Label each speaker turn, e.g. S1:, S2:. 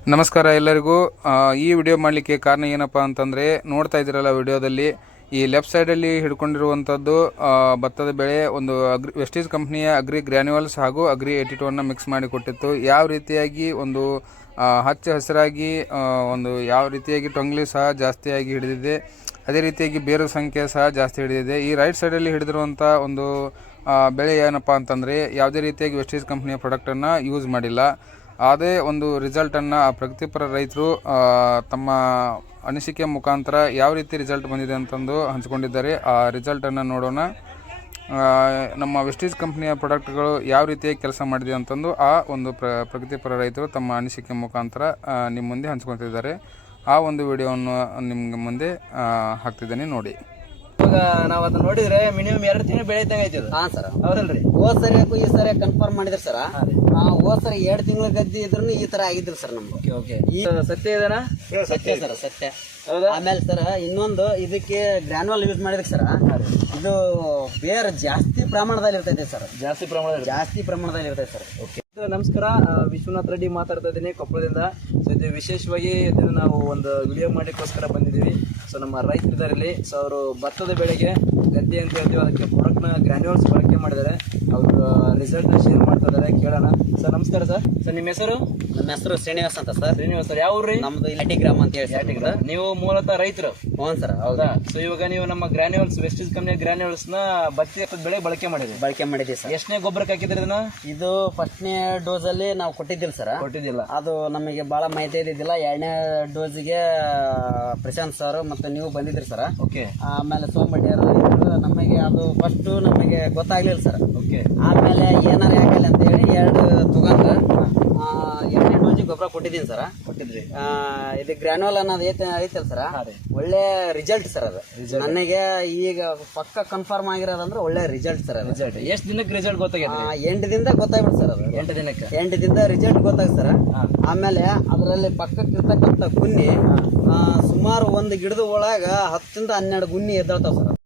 S1: ನಮಸ್ಕಾರ ಎಲ್ಲರಿಗೂ. ಈ ವಿಡಿಯೋ ಮಾಡಲಿಕ್ಕೆ ಕಾರಣ ಏನಪ್ಪ ಅಂತಂದರೆ, ನೋಡ್ತಾ ಇದ್ದೀರಲ್ಲ ವಿಡಿಯೋದಲ್ಲಿ ಈ ಲೆಫ್ಟ್ ಸೈಡಲ್ಲಿ ಹಿಡ್ಕೊಂಡಿರುವಂಥದ್ದು ಭತ್ತದ ಬೆಳೆ ಒಂದು ವೆಸ್ಟೀಸ್ ಕಂಪ್ನಿಯ ಅಗ್ರಿ ಗ್ರ್ಯಾನ್ಯುವಲ್ಸ್ ಹಾಗೂ ಅಗ್ರಿ 82 ಮಿಕ್ಸ್ ಮಾಡಿ ಕೊಟ್ಟಿತ್ತು. ಯಾವ ರೀತಿಯಾಗಿ ಒಂದು ಹಚ್ಚ ಹಸಿರಾಗಿ ಒಂದು ಯಾವ ರೀತಿಯಾಗಿ ಟೊಂಗ್ಲಿ ಸಹ ಜಾಸ್ತಿಯಾಗಿ ಹಿಡಿದಿದೆ, ಅದೇ ರೀತಿಯಾಗಿ ಬೇರು ಸಂಖ್ಯೆ ಸಹ ಜಾಸ್ತಿ ಹಿಡಿದಿದೆ. ಈ ರೈಟ್ ಸೈಡಲ್ಲಿ ಹಿಡಿದಿರುವಂಥ ಒಂದು ಬೆಳೆ ಏನಪ್ಪ ಅಂತಂದರೆ, ಯಾವುದೇ ರೀತಿಯಾಗಿ ವೆಸ್ಟೀಸ್ ಕಂಪ್ನಿಯ ಪ್ರಾಡಕ್ಟನ್ನು ಯೂಸ್ ಮಾಡಿಲ್ಲ. ಅದೇ ಒಂದು ರಿಸಲ್ಟನ್ನು ಪ್ರಗತಿಪರ ರೈತರು ತಮ್ಮ ಅನಿಸಿಕೆ ಮುಖಾಂತರ ಯಾವ ರೀತಿ ರಿಸಲ್ಟ್ ಬಂದಿದೆ ಅಂತಂದು ಹಂಚ್ಕೊಂಡಿದ್ದಾರೆ. ಆ ರಿಸಲ್ಟನ್ನು ನೋಡೋಣ. ನಮ್ಮ ವೆಸ್ಟೀಸ್ ಕಂಪ್ನಿಯ ಪ್ರಾಡಕ್ಟ್ಗಳು ಯಾವ ರೀತಿಯಾಗಿ ಕೆಲಸ ಮಾಡಿದೆ ಅಂತಂದು ಆ ಒಂದು ಪ್ರಗತಿಪರ ರೈತರು ತಮ್ಮ ಅನಿಸಿಕೆ ಮುಖಾಂತರ ನಿಮ್ಮ ಮುಂದೆ ಹಂಚ್ಕೊತಿದ್ದಾರೆ. ಆ ಒಂದು ವಿಡಿಯೋವನ್ನು ನಿಮ್ಗೆ ಮುಂದೆ ಹಾಕ್ತಿದ್ದೀನಿ ನೋಡಿ.
S2: ಇವಾಗ ನಾವ್ ಅದನ್ನ ನೋಡಿದ್ರೆ ಮಿನಿಮಮ್ 2 ತಿಂಗಳು ಬೆಳೀತಾಗ ಐತಿ.
S3: ಹಾ ಸರ್,
S2: ಹೌದಲ್ರಿ?
S3: ಹೋದ್ ಸರಿ ಈ ಸರಿ ಕನ್ಫರ್ಮ್ ಮಾಡಿದ್ರಿ ಸರ್. ಹೋದ್ ಸರಿ 2 ತಿಂಗಳ ಗದ್ದೆ ಇದ್ರು ಈ ತರ ಆಗಿದ್ರಿ ಸರ್ ನಮ್ಗೆ.
S2: ಓಕೆ, ಈ ಸತ್ಯ ಇದೆನಾ?
S3: ಸತ್ಯ ಸರ್, ಸತ್ಯ.
S2: ಹೌದಾ?
S3: ಆಮೇಲೆ ಸರ್ ಇನ್ನೊಂದು ಇದಕ್ಕೆ ಗ್ರಾನ್ಯುವಲ್ ಯೂಸ್ ಮಾಡಿದ್ರಿ ಸರ್, ಇದು ಬೇರೆ ಜಾಸ್ತಿ ಪ್ರಮಾಣದಲ್ಲಿ ಇರ್ತೈತೆ ಸರ್.
S2: ಜಾಸ್ತಿ ಪ್ರಮಾಣದಲ್ಲಿ
S3: ಇರ್ತೈತೆ ಸರ್.
S2: ಓಕೆ, ನಮಸ್ಕಾರ. ವಿಶ್ವನಾಥ್ ರೆಡ್ಡಿ ಮಾತಾಡ್ತಾ ಇದ್ದೀನಿ ಕೊಪ್ಪಳದಿಂದ. ಸೊ ಇದು ವಿಶೇಷವಾಗಿ ಇದನ್ನು ನಾವು ಒಂದು ವಿಡಿಯೋ ಮಾಡಲಿಕ್ಕೋಸ್ಕರ ಬಂದಿದ್ದೀವಿ. ಸೊ ನಮ್ಮ ರೈತರಿದ್ದಾರೆ ಇಲ್ಲಿ. ಸೊ ಅವರು ಭತ್ತದ ಬೆಳೆಗೆ ಗದ್ದೆ ಅಂತ ಹೇಳ್ತೀವಿ, ಅದಕ್ಕೆ ಪ್ರಾಡಕ್ಟ್ನ ಗ್ರ್ಯಾನ್ಯುವಲ್ಸ್ ಬಳಕೆ ಮಾಡಿದ್ದಾರೆ. ಅವರು ರಿಸಲ್ಟ್ನ ಶೇರ್ ಮಾಡ್ತಾ ಇದ್ದಾರೆ, ಕೇಳೋಣ. ಸರ್ ನಮಸ್ಕಾರ ಸರ್. ಸರ್ ನಿಮ್ಮ ಹೆಸರು?
S3: ನಮ್ಮ ಹೆಸರು ಶ್ರೀನಿವಾಸ್ ಅಂತ ಸರ್.
S2: ಶ್ರೀನಿವಾಸ್ ಸರ್, ಯಾವ ಊರ್ರಿ?
S3: ನಮ್ದು ಇಲ್ಲಿ ಗ್ರಾಮ ಅಂತ ಹೇಳಿ.
S2: ನೀವು ಮೂಲತಃ ರೈತರು?
S3: ಹ್ಞೂ ಸರ್.
S2: ಹೌದಾ? ಸೊ ಇವಾಗ ನೀವು ನಮ್ಮ ಗ್ರ್ಯಾನ್ಯುವಲ್ಸ್ ವೆಸ್ಟೀಸ್ ಕಂಪ್ನಿಯ ಗ್ರ್ಯಾನ್ಯುವಲ್ಸ್ ನ ಭತ್ತದ ಬೆಳೆ ಬಳಕೆ
S3: ಮಾಡಿದ್ವಿ ಸರ್.
S2: ಎಷ್ಟನೇ ಗೊಬ್ಬರಕ್ಕೆ ಹಾಕಿದ್ರಿ ಇದನ್ನ?
S3: ಇದು ಫಸ್ಟ್ನೇ ಡೋಸ್ ಅಲ್ಲಿ ನಾವು ಕೊಟ್ಟಿದ್ದಿಲ್ಲ ಸರ್.
S2: ಕೊಟ್ಟಿದ್ದಿಲ್ಲ,
S3: ಅದು ನಮಗೆ ಬಹಳ ಮಾಹಿತಿ ಇದ್ದಿದ್ದಿಲ್ಲ. 2ನೇ ಡೋಸ್ಗೆ ಪ್ರಶಾಂತ್ ಸರ್ ಮತ್ತೆ ನೀವು ಬಂದಿದ್ರಿ ಸರ್.
S2: ಓಕೆ.
S3: ಆಮೇಲೆ ಸೋಮಡ್ಡಿಯರು ನಮಗೆ ಅದು ಫಸ್ಟ್ ನಮಗೆ ಗೊತ್ತಾಗ್ಲಿಲ್ಲ ಸರ್.
S2: ಓಕೆ.
S3: ಆಮೇಲೆ ಏನಾರ ಯಾಕಲ್ಲ ಅಂತ ಹೇಳಿ 2 ತಗೊಂಡು 2ನೇ ಡೋಸಿಗೆ ಗೊಬ್ಬರ ಕೊಟ್ಟಿದ್ದೀನಿ ಸರ್.
S2: ಕೊಟ್ಟಿದ್ರಿ?
S3: ಇದು ಗ್ರ್ಯಾನ್ಯುವಲ್ ಅನ್ನೋದು ಐತಲ್ಲ ಸರ್, ಒಳ್ಳೆ ರಿಸಲ್ಟ್ ಸರ್. ಅದು ನನಗೆ ಈಗ ಪಕ್ಕ ಕನ್ಫರ್ಮ್ ಆಗಿರೋದಂದ್ರೆ ಒಳ್ಳೆ ರಿಸಲ್ಟ್ ಸರ್.
S2: ರಿಸಲ್ಟ್ ಎಷ್ಟು ದಿನಕ್ಕೆ ರಿಸಲ್ಟ್ ಗೊತ್ತಾಗಿದೆ?
S3: 8 ದಿನದಿಂದ ಗೊತ್ತಾಗ್ಬಿಟ್ಟು ಸರ್. ಅದು
S2: 8 ದಿನಕ್ಕೆ
S3: 8 ದಿನದ ರಿಸಲ್ಟ್ ಗೊತ್ತಾಗ ಸರ್. ಆಮೇಲೆ ಅದರಲ್ಲಿ ಪಕ್ಕಕ್ಕೆ ಇರ್ತಕ್ಕಂಥ ಗುನ್ನಿ ಸುಮಾರು ಒಂದು ಗಿಡದ ಒಳಗ 10 ರಿಂದ 12 ಗುನ್ನಿ ಎದ್ದೇಳ್ತಾವ ಸರ್.